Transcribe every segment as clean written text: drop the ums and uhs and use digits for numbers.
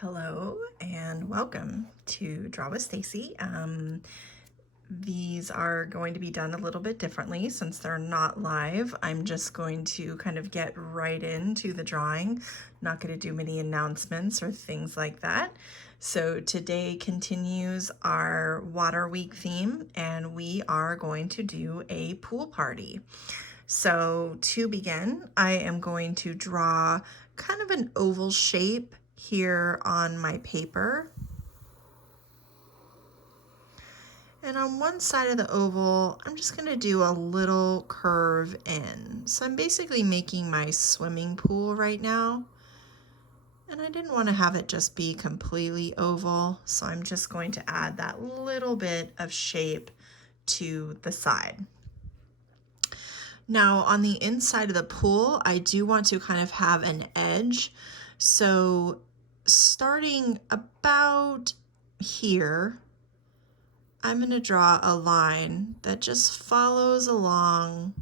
Hello and welcome to Draw with Stacy. These are going to be done a little bit differently since they're not live. I'm just going to kind of get right into the drawing. Not going to do many announcements or things like that. So today continues our Water Week theme, and we are going to do a pool party. So to begin, I am going to draw kind of an oval shape here on my paper. And on one side of the oval, I'm just going to do a little curve in. So I'm basically making my swimming pool right now. And I didn't want to have it just be completely oval, so I'm just going to add that little bit of shape to the side. Now on the inside of the pool, I do want to kind of have an edge. So starting about here, I'm going to draw a line that just follows along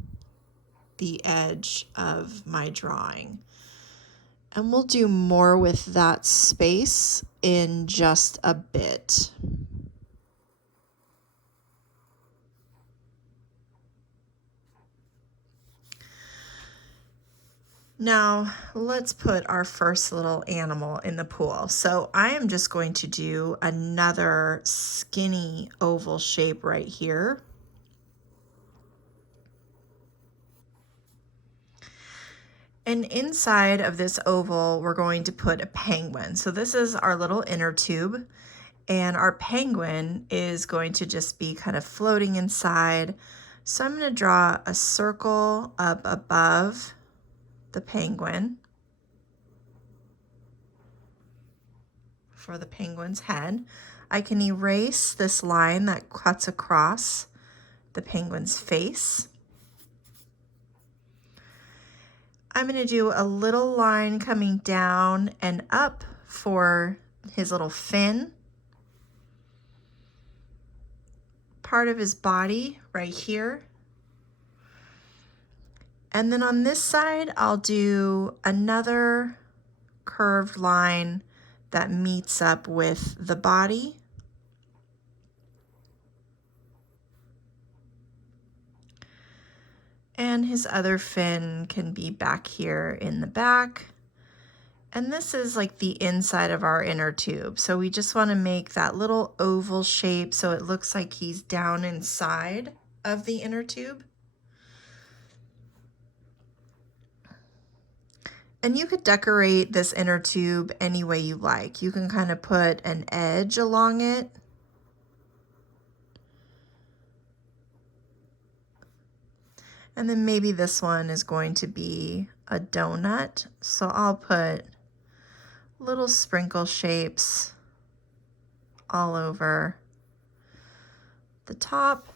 the edge of my drawing. And we'll do more with that space in just a bit. Now let's put our first little animal in the pool. So I am just going to do another skinny oval shape right here. And inside of this oval, we're going to put a penguin. So this is our little inner tube, and our penguin is going to just be kind of floating inside. So I'm going to draw a circle up above the penguin for the penguin's head. I can erase this line that cuts across the penguin's face. I'm going to do a little line coming down and up for his little fin, part of his body right here. And then on this side, I'll do another curved line that meets up with the body. And his other fin can be back here in the back. And this is like the inside of our inner tube. So we just want to make that little oval shape so it looks like he's down inside of the inner tube. And you could decorate this inner tube any way you like. You can kind of put an edge along it. And then maybe this one is going to be a donut. So I'll put little sprinkle shapes all over the top.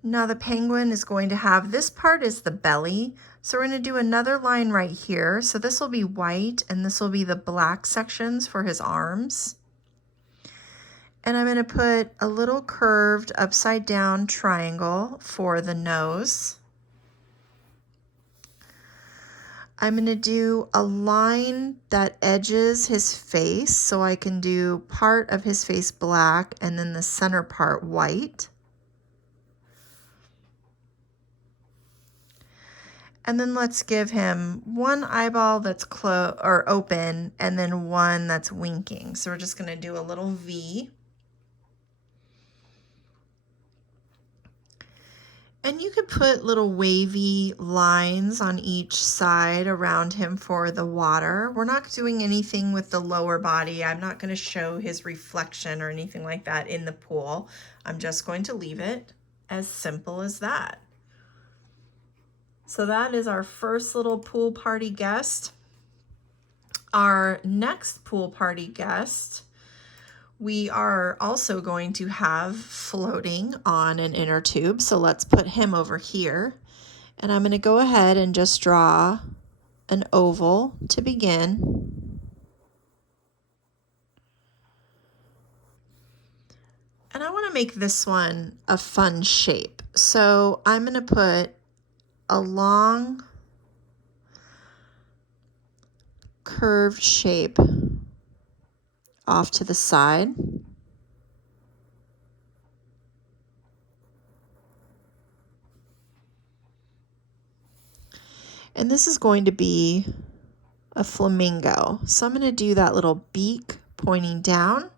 Now the penguin is going to have, this part is the belly. So we're going to do another line right here. So this will be white and this will be the black sections for his arms. And I'm going to put a little curved upside down triangle for the nose. I'm going to do a line that edges his face, so I can do part of his face black and then the center part white. And then let's give him one eyeball that's closed or open and then one that's winking. So we're just going to do a little V. And you could put little wavy lines on each side around him for the water. We're not doing anything with the lower body. I'm not going to show his reflection or anything like that in the pool. I'm just going to leave it as simple as that. So that is our first little pool party guest. Our next pool party guest, we are also going to have floating on an inner tube. So let's put him over here. And I'm going to go ahead and just draw an oval to begin. And I want to make this one a fun shape. So I'm going to put a long curved shape off to the side. And this is going to be a flamingo. So I'm going to do that little beak pointing down.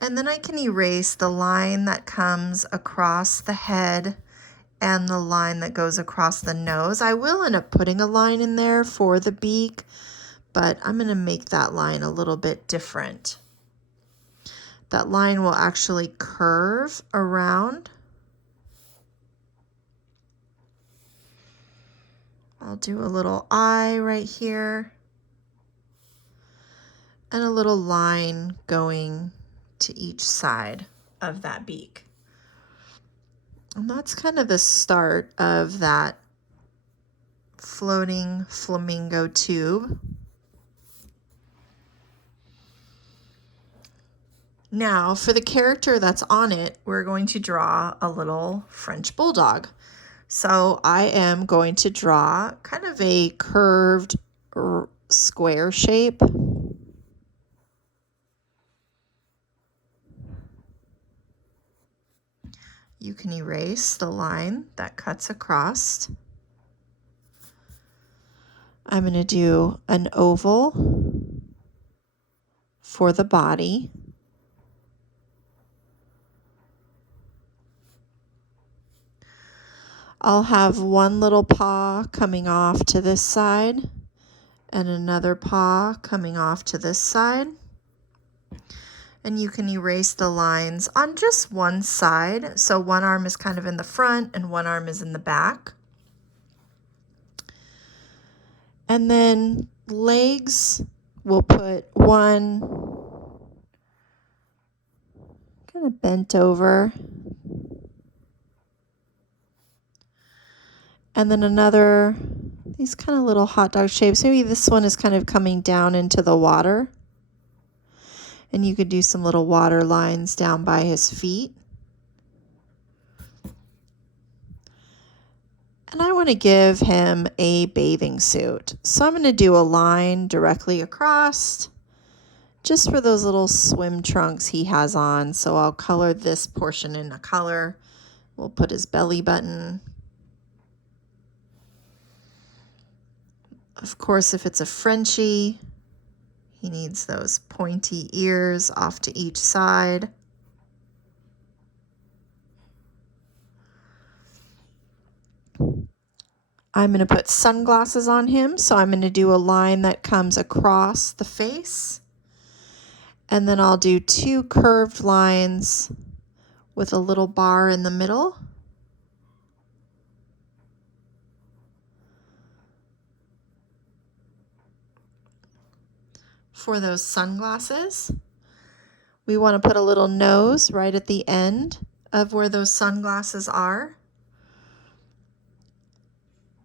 And then I can erase the line that comes across the head and the line that goes across the nose. I will end up putting a line in there for the beak, but I'm going to make that line a little bit different. That line will actually curve around. I'll do a little eye right here and a little line going to each side of that beak. And that's kind of the start of that floating flamingo tube. Now, for the character that's on it, we're going to draw a little French bulldog. So I am going to draw kind of a curved square shape. You can erase the line that cuts across. I'm going to do an oval for the body. I'll have one little paw coming off to this side and another paw coming off to this side. And you can erase the lines on just one side. So one arm is kind of in the front and one arm is in the back. And then legs, we'll put one kind of bent over. And then another, these kind of little hot dog shapes. Maybe this one is kind of coming down into the water. And you could do some little water lines down by his feet. And I want to give him a bathing suit. So I'm going to do a line directly across just for those little swim trunks he has on. So I'll color this portion in a color. We'll put his belly button. Of course, if it's a Frenchie, he needs those pointy ears off to each side. I'm going to put sunglasses on him, so I'm going to do a line that comes across the face. And then I'll do two curved lines with a little bar in the middle. For those sunglasses, we want to put a little nose right at the end of where those sunglasses are.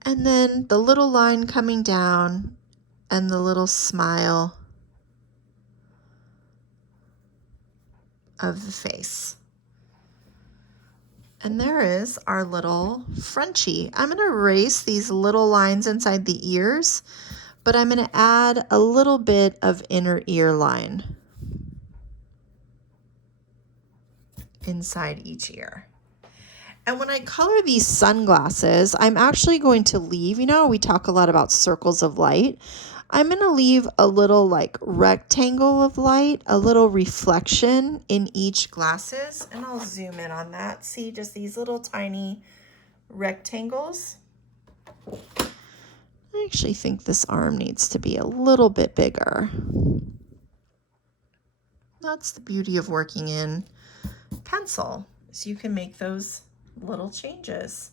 And then the little line coming down and the little smile of the face. And there is our little Frenchie. I'm going to erase these little lines inside the ears, but I'm going to add a little bit of inner ear line inside each ear. And when I color these sunglasses, I'm actually going to leave, we talk a lot about circles of light. I'm going to leave a little like rectangle of light, a little reflection in each glasses. And I'll zoom in on that. See just these little tiny rectangles. I actually think this arm needs to be a little bit bigger. That's the beauty of working in pencil, so you can make those little changes.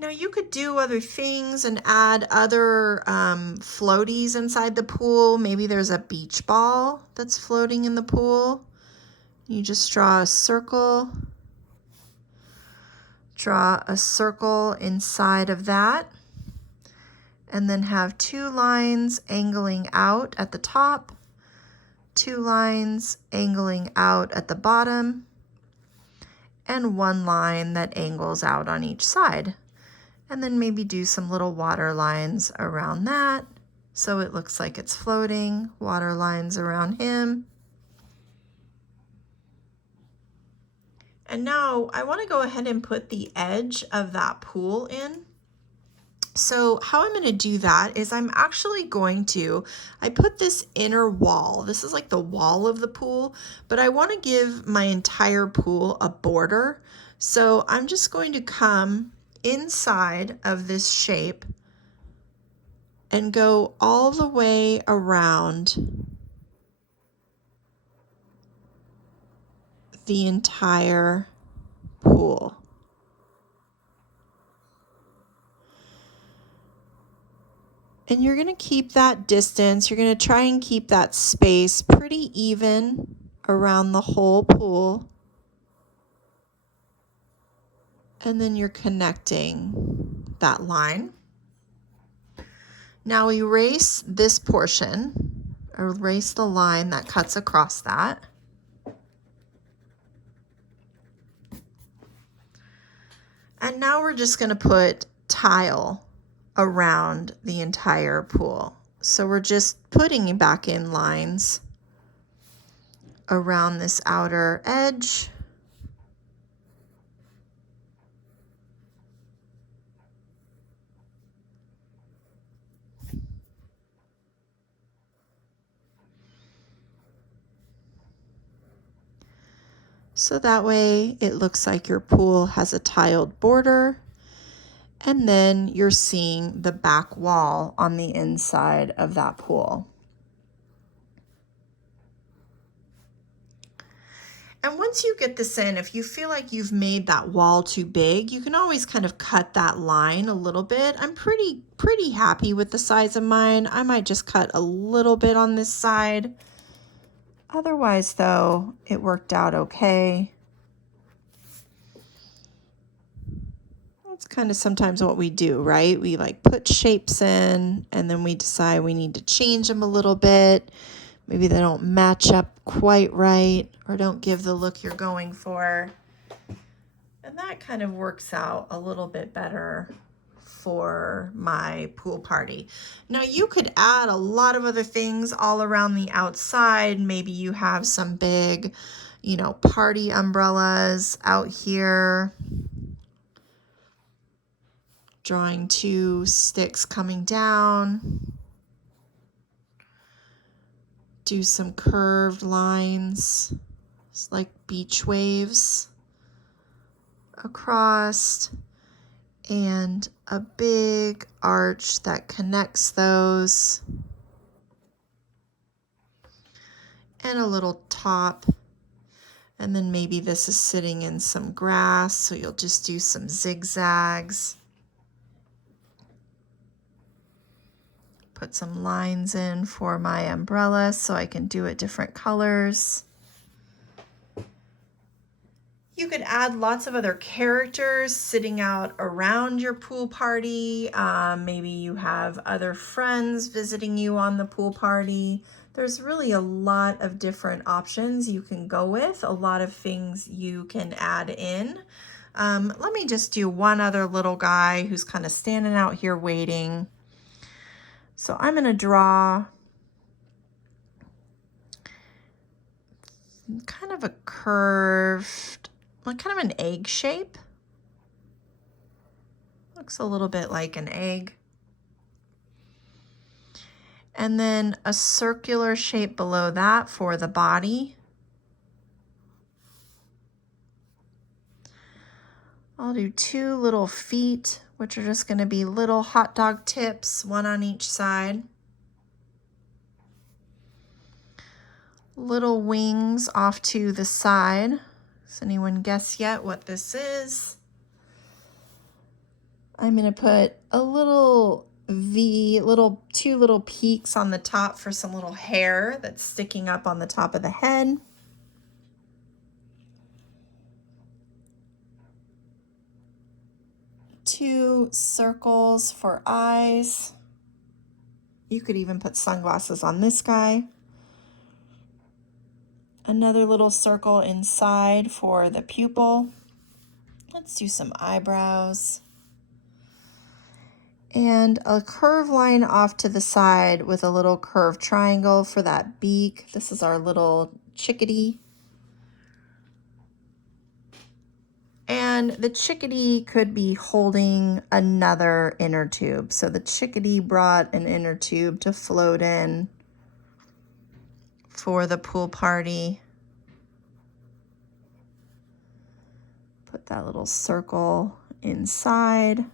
Now you could do other things and add other floaties inside the pool. Maybe there's a beach ball that's floating in the pool. You just draw a circle. Draw a circle inside of that. And then have two lines angling out at the top. Two lines angling out at the bottom, and one line that angles out on each side. And then maybe do some little water lines around that so it looks like it's floating. Water lines around him. And now I want to go ahead and put the edge of that pool in. So how I'm going to do that is I'm actually going to, I put this inner wall. This is like the wall of the pool, but I want to give my entire pool a border. So I'm just going to come inside of this shape and go all the way around the entire pool. And you're going to keep that distance. You're going to try and keep that space pretty even around the whole pool. And then you're connecting that line. Now erase this portion, or erase the line that cuts across that. And now we're just going to put tile around the entire pool. So we're just putting back in lines around this outer edge. So that way it looks like your pool has a tiled border, and then you're seeing the back wall on the inside of that pool. And once you get this in, if you feel like you've made that wall too big, you can always kind of cut that line a little bit. I'm pretty happy with the size of mine. I might just cut a little bit on this side. Otherwise, though, it worked out okay. That's kind of sometimes what we do, right? We like put shapes in and then we decide we need to change them a little bit. Maybe they don't match up quite right or don't give the look you're going for. And that kind of works out a little bit better for my pool party. Now you could add a lot of other things all around the outside. Maybe you have some big, party umbrellas out here. Drawing 2 sticks coming down. Do some curved lines, it's like beach waves across, and a big arch that connects those, and a little top. And then maybe this is sitting in some grass, so you'll just do some zigzags. Put some lines in for my umbrella so I can do it different colors. You could add lots of other characters sitting out around your pool party. Maybe you have other friends visiting you on the pool party. There's really a lot of different options you can go with, a lot of things you can add in. Let me just do one other little guy who's kind of standing out here waiting. So I'm going to draw kind of a curved, like kind of an egg shape. Looks a little bit like an egg. And then a circular shape below that for the body. I'll do 2 little feet, which are just going to be little hot dog tips, 1 on each side. Little wings off to the side. Does anyone guess yet what this is? I'm going to put a little V, 2 little peaks on the top for some little hair that's sticking up on the top of the head. Two circles for eyes. You could even put sunglasses on this guy. Another little circle inside for the pupil. Let's do some eyebrows. And a curve line off to the side with a little curved triangle for that beak. This is our little chickadee. And the chickadee could be holding another inner tube. So the chickadee brought an inner tube to float in for the pool party. Put that little circle inside.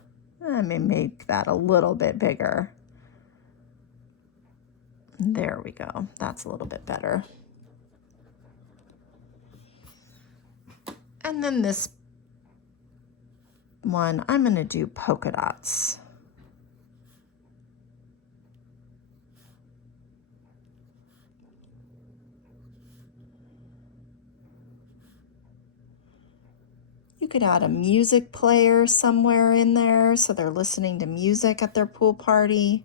I may make that a little bit bigger. There we go. That's a little bit better. And then this one, I'm going to do polka dots. You could add a music player somewhere in there so they're listening to music at their pool party.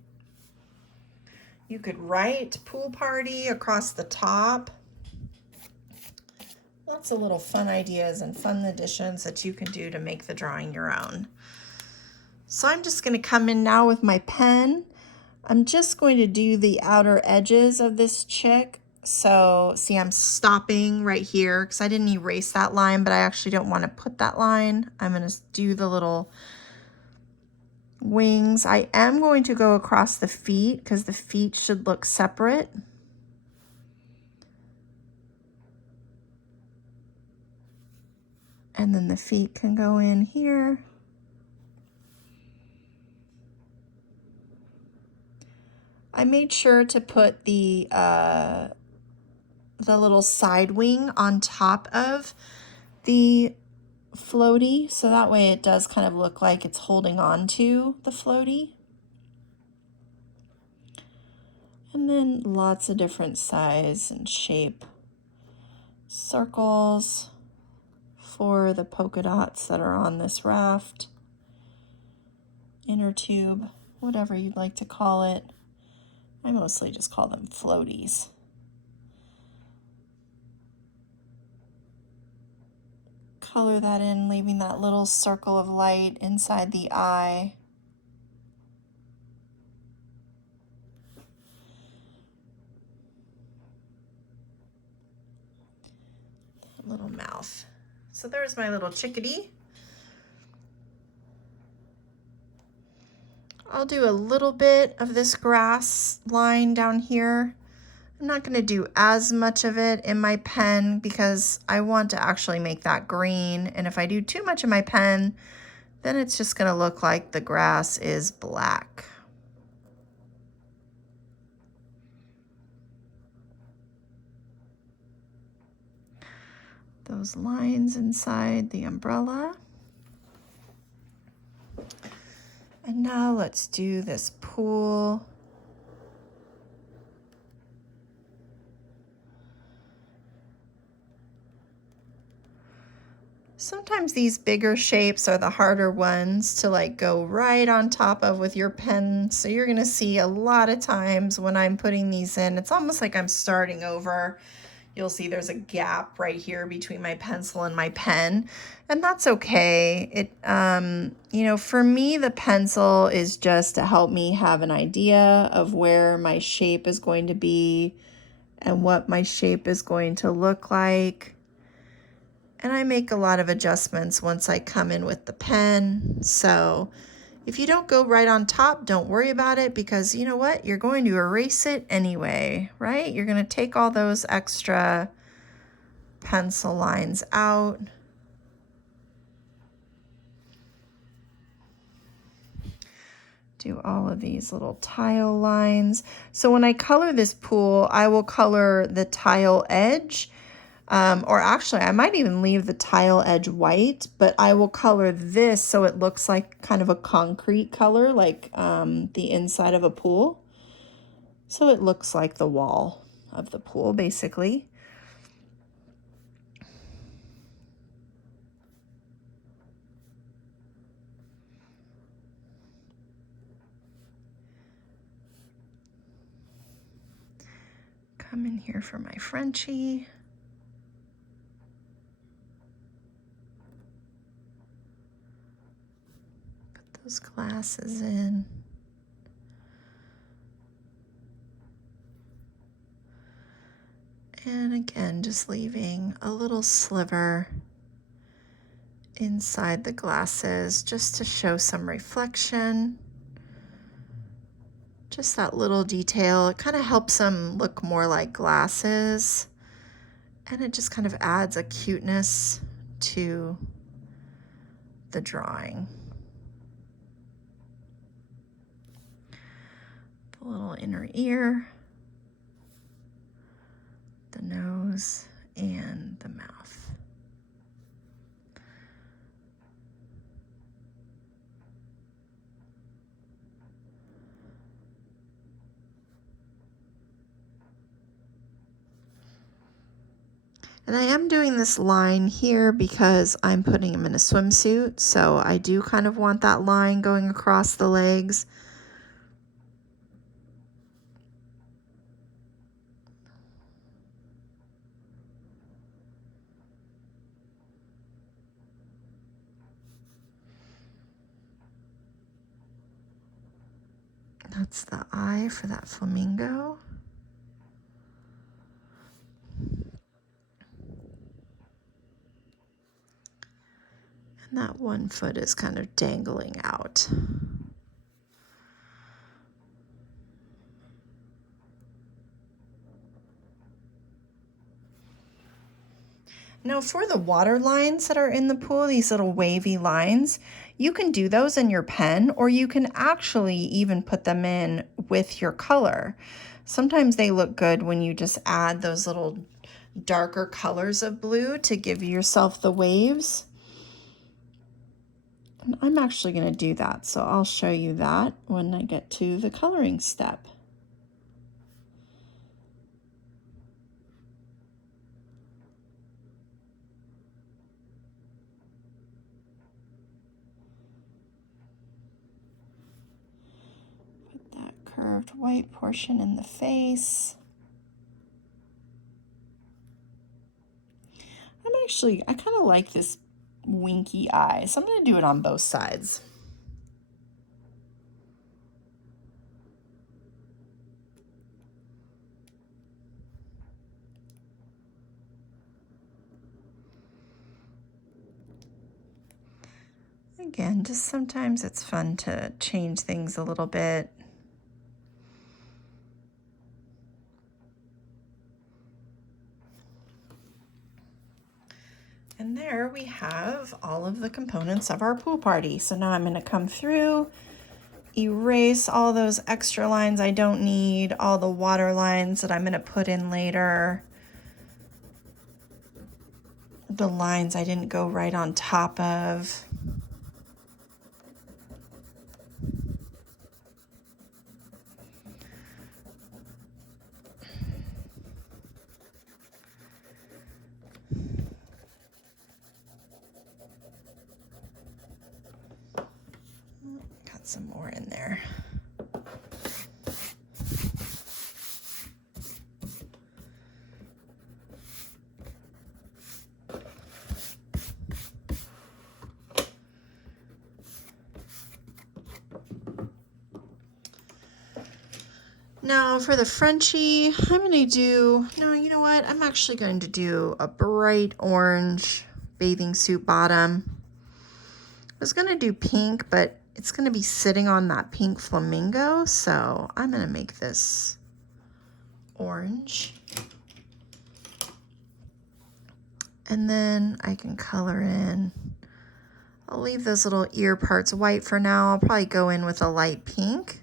You could write pool party across the top. Lots of little fun ideas and fun additions that you can do to make the drawing your own. So I'm just going to come in now with my pen. I'm just going to do the outer edges of this chick. So see, I'm stopping right here because I didn't erase that line, but I actually don't want to put that line. I'm going to do the little wings. I am going to go across the feet because the feet should look separate. And then the feet can go in here. I made sure to put the little side wing on top of the floaty, so that way it does kind of look like it's holding on to the floaty. And then lots of different size and shape circles for the polka dots that are on this raft, inner tube, whatever you'd like to call it. I mostly just call them floaties. Color that in, leaving that little circle of light inside the eye. That little mouth. So there's my little chickadee. I'll do a little bit of this grass line down here. I'm not going to do as much of it in my pen because I want to actually make that green. And if I do too much in my pen, then it's just going to look like the grass is black. Those lines inside the umbrella. And now let's do this pool. Sometimes these bigger shapes are the harder ones to like go right on top of with your pen. So you're gonna see a lot of times when I'm putting these in, it's almost like I'm starting over. You'll see there's a gap right here between my pencil and my pen, and that's okay. For me, the pencil is just to help me have an idea of where my shape is going to be and what my shape is going to look like. And I make a lot of adjustments once I come in with the pen. So if you don't go right on top, don't worry about it because you know what? You're going to erase it anyway, right? You're going to take all those extra pencil lines out. Do all of these little tile lines. So when I color this pool, I will color the tile edge. Or actually, I might even leave the tile edge white, but I will color this so it looks like kind of a concrete color, like the inside of a pool. So it looks like the wall of the pool, basically. Come in here for my Frenchie. Put those glasses in. And again, just leaving a little sliver inside the glasses just to show some reflection. Just that little detail. It kind of helps them look more like glasses. And it just kind of adds a cuteness to the drawing. The little inner ear, the nose, and the mouth. And I am doing this line here because I'm putting him in a swimsuit, so I do kind of want that line going across the legs. That's the eye for that flamingo. And that one foot is kind of dangling out. Now for the water lines that are in the pool, these little wavy lines, you can do those in your pen, or you can actually even put them in with your color. Sometimes they look good when you just add those little darker colors of blue to give yourself the waves. And I'm actually going to do that, so I'll show you that when I get to the coloring step. Put that curved white portion in the face. I kind of like this winky eye, so I'm going to do it on both sides. Again, just sometimes it's fun to change things a little bit. And there we have all of the components of our pool party. So now I'm going to come through, erase all those extra lines I don't need, all the water lines that I'm going to put in later, the lines I didn't go right on top of. Got some more in there. Now for the Frenchie, I'm going to do, no, you know what? I'm actually going to do a bright orange bathing suit bottom. I was going to do pink, but it's going to be sitting on that pink flamingo, so I'm going to make this orange. And then I can color in. I'll leave those little ear parts white for now. I'll probably go in with a light pink.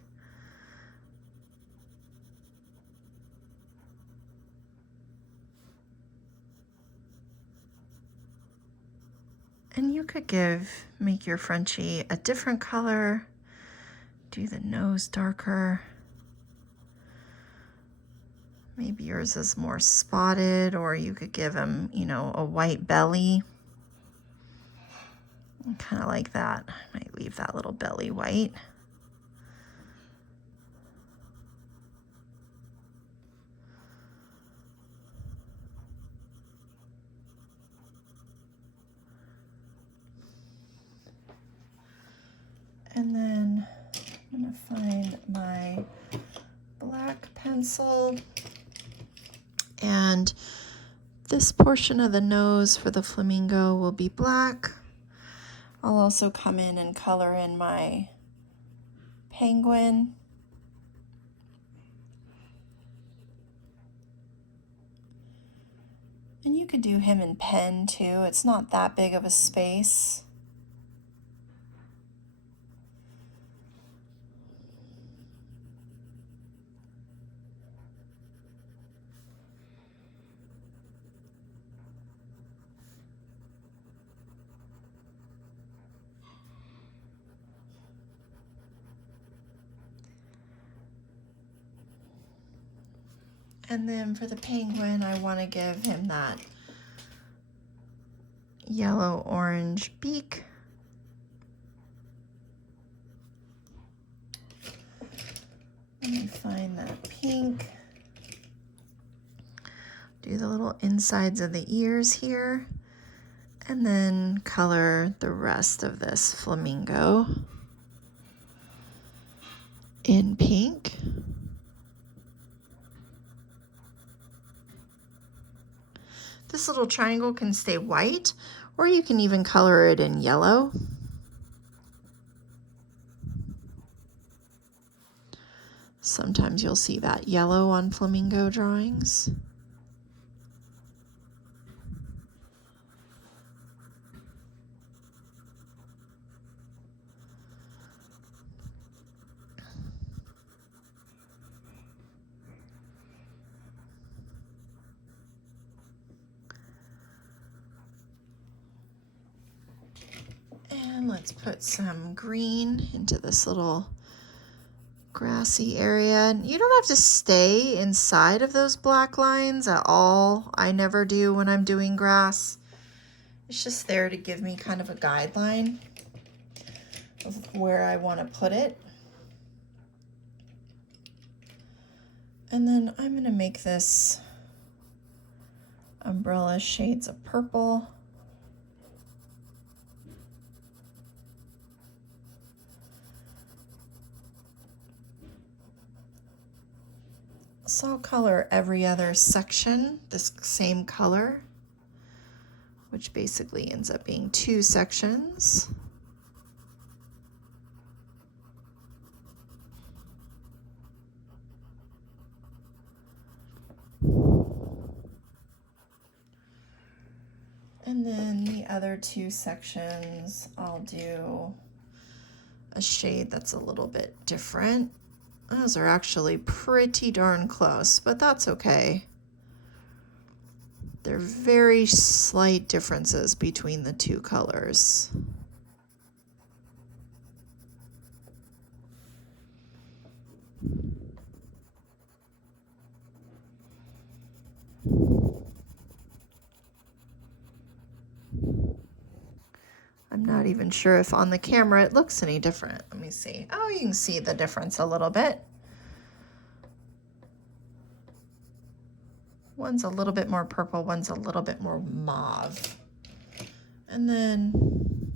And you could make your Frenchie a different color, do the nose darker. Maybe yours is more spotted, or you could give him, you know, a white belly. Kind of like that. I might leave that little belly white. And then I'm going to find my black pencil, And this portion of the nose for the flamingo will be black. I'll also come in and color in my penguin. And you could do him in pen too. It's not that big of a space. And then for the penguin, I want to give him that yellow-orange beak. Let me find that pink. Do the little insides of the ears here. And then color the rest of this flamingo in pink. This little triangle can stay white, or you can even color it in yellow. Sometimes you'll see that yellow on flamingo drawings. And let's put some green into this little grassy area. And you don't have to stay inside of those black lines at all. I never do when I'm doing grass. It's just there to give me kind of a guideline of where I want to put it. And then I'm going to make this umbrella shades of purple. So I'll color every other section this same color, which basically ends up being 2 sections. And then the other 2 sections, I'll do a shade that's a little bit different. Those are actually pretty darn close, but that's okay. They're very slight differences between the 2 colors. I'm not even sure if on the camera it looks any different. Let me see. Oh, you can see the difference a little bit. One's a little bit more purple, one's a little bit more mauve. And then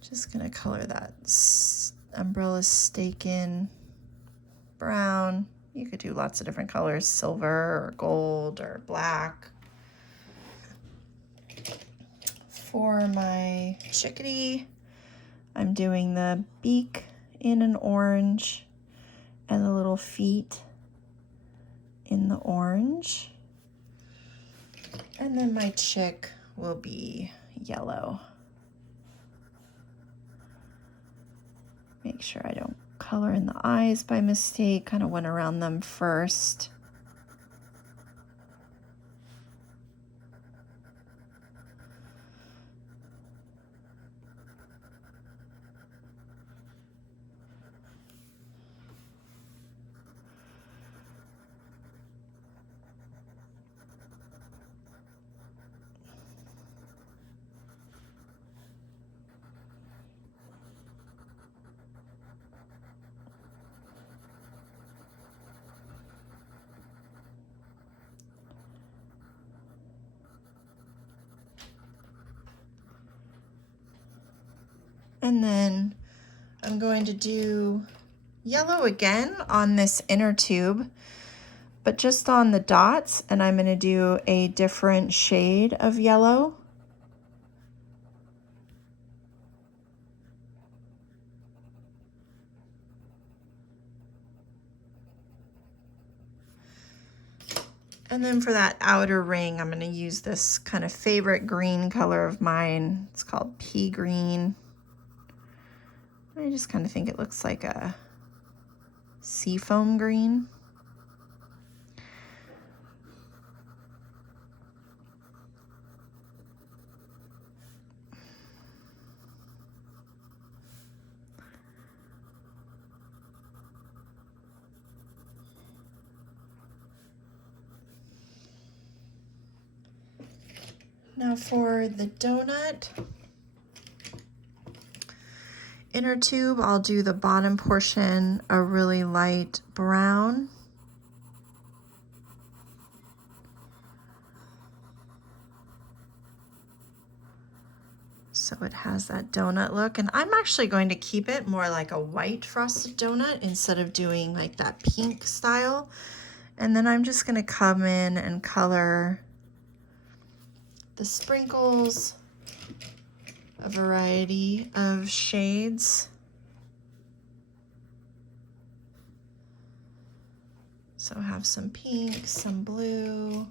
just gonna color that umbrella stake in brown. You could do lots of different colors, silver or gold or black. For my chickadee, I'm doing the beak in an orange and the little feet in the orange. And then my chick will be yellow. Make sure I don't color in the eyes by mistake, kind of went around them first. And then I'm going to do yellow again on this inner tube, but just on the dots, and I'm going to do a different shade of yellow. And then for that outer ring, I'm going to use this kind of favorite green color of mine. It's called pea green. I just kind of think it looks like a seafoam green. Now for the donut inner tube, I'll do the bottom portion a really light brown. So it has that donut look, and I'm actually going to keep it more like a white frosted donut instead of doing like that pink style. And then I'm just gonna come in and color the sprinkles, a variety of shades. So have some pink, some blue,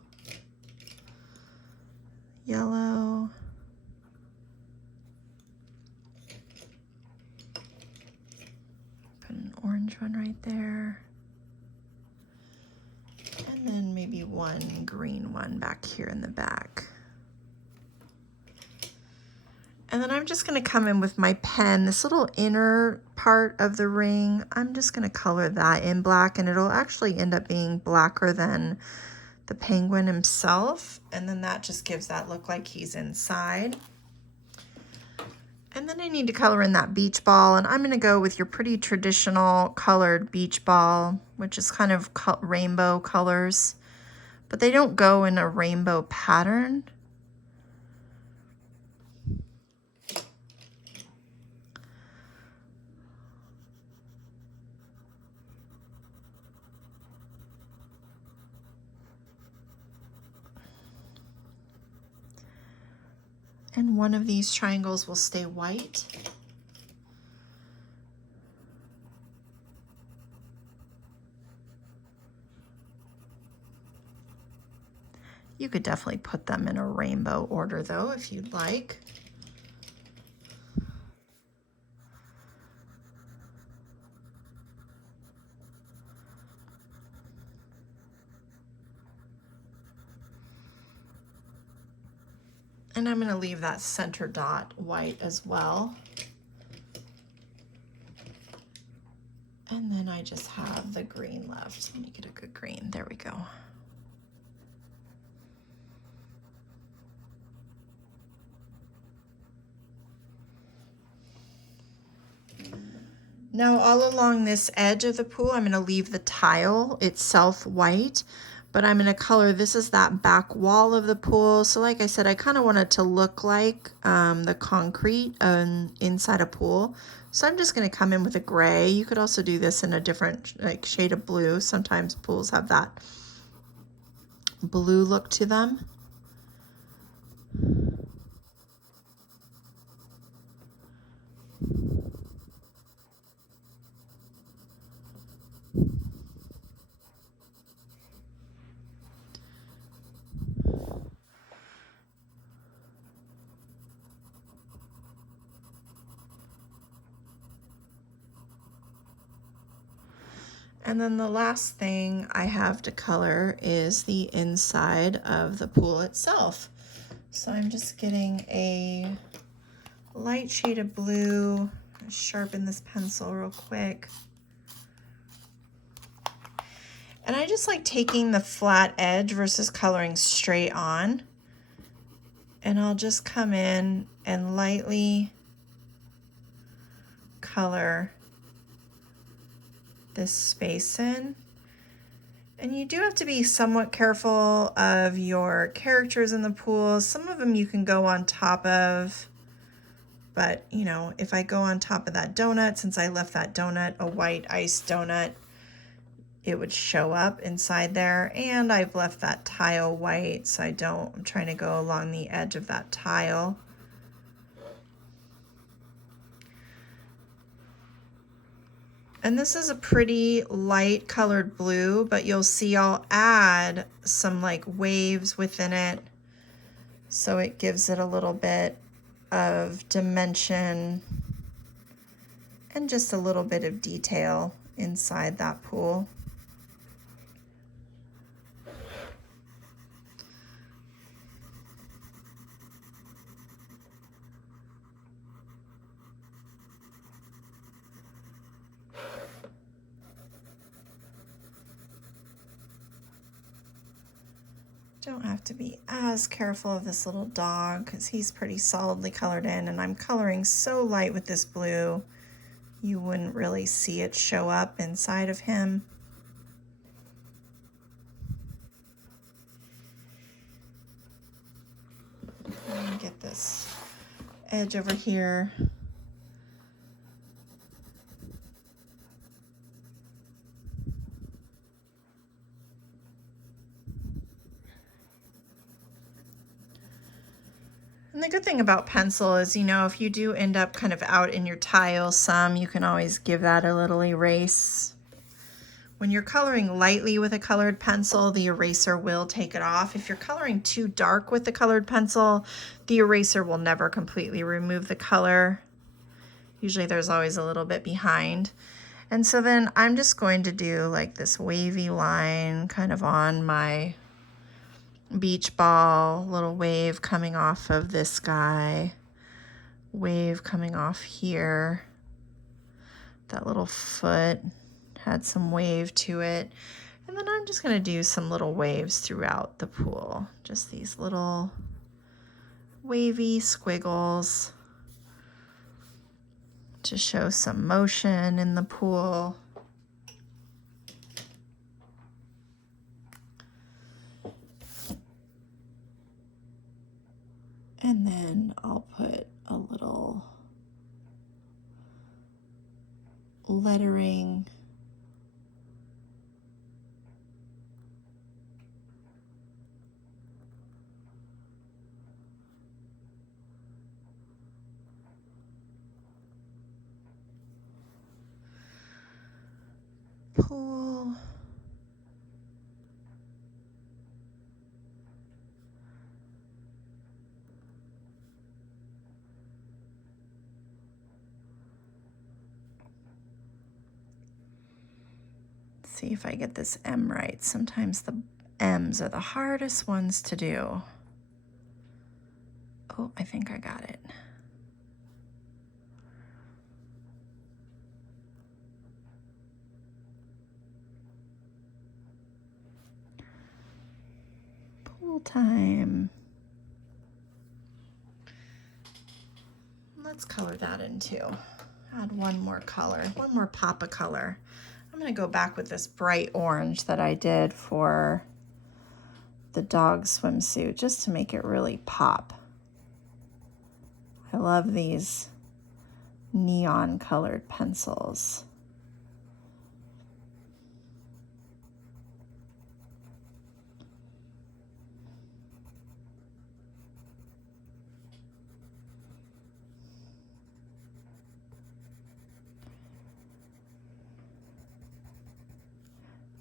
yellow. Put an orange one right there. And then maybe one green one back here in the back. And then I'm just going to come in with my pen, this little inner part of the ring, I'm just going to color that in black, and it'll actually end up being blacker than the penguin himself. And then that just gives that look like he's inside. And then I need to color in that beach ball, and I'm going to go with your pretty traditional colored beach ball, which is kind of rainbow colors, but they don't go in a rainbow pattern. And one of these triangles will stay white. You could definitely put them in a rainbow order though, if you'd like. And I'm going to leave that center dot white as well. And then I just have the green left. Let me get a good green. There we go. Now all along this edge of the pool, I'm going to leave the tile itself white, but I'm going to color, this is that back wall of the pool. So like I said, I kind of want it to look like the concrete inside a pool. So I'm just going to come in with a gray. You could also do this in a different like shade of blue. Sometimes pools have that blue look to them. And then the last thing I have to color is the inside of the pool itself. So I'm just getting a light shade of blue. I'll sharpen this pencil real quick. And I just like taking the flat edge versus coloring straight on. And I'll just come in and lightly color this space in. And you do have to be somewhat careful of your characters in the pool. Some of them you can go on top of, but you know, if I go on top of that donut, since I left that donut a white iced donut, it would show up inside there. And I've left that tile white, so I'm trying to go along the edge of that tile. And this is a pretty light colored blue, but you'll see I'll add some like waves within it, so it gives it a little bit of dimension and just a little bit of detail inside that pool. Don't have to be as careful of this little dog because he's pretty solidly colored in, and I'm coloring so light with this blue you wouldn't really see it show up inside of him. Let me get this edge over here. And the good thing about pencil is, you know, if you do end up kind of out in your tile some, you can always give that a little erase. When you're coloring lightly with a colored pencil, the eraser will take it off. If you're coloring too dark with the colored pencil, the eraser will never completely remove the color. Usually there's always a little bit behind. And so then I'm just going to do like this wavy line kind of on my beach ball, little wave coming off of this guy, wave coming off here. That little foot had some wave to it. And then I'm just going to do some little waves throughout the pool. Just these little wavy squiggles to show some motion in the pool. And then I'll put a little lettering pool. See if I get this M right. Sometimes the M's are the hardest ones to do. Oh, I think I got it. Pool time. Let's color that in too. Add one more color, one more pop of color. I'm going to go back with this bright orange that I did for the dog swimsuit just to make it really pop. I love these neon colored pencils.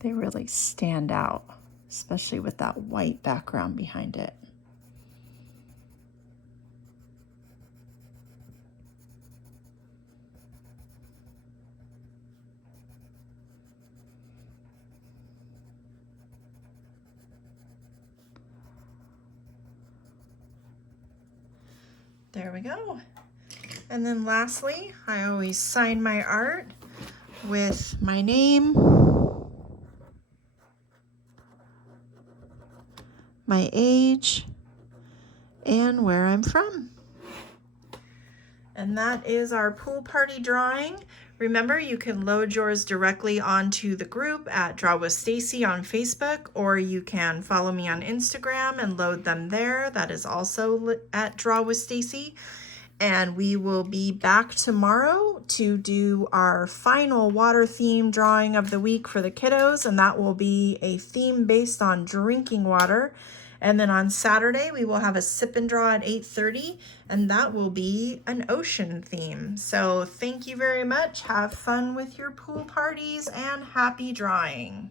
They really stand out, especially with that white background behind it. There we go. And then lastly, I always sign my art with my name, my age, and where I'm from. And that is our pool party drawing. Remember, you can load yours directly onto the group at Draw with Stacy on Facebook, or you can follow me on Instagram and load them there. That is also at Draw with Stacy. And we will be back tomorrow to do our final water theme drawing of the week for the kiddos, and that will be a theme based on drinking water. And then on Saturday, we will have a sip and draw at 8:30, and that will be an ocean theme. So thank you very much. Have fun with your pool parties and happy drawing.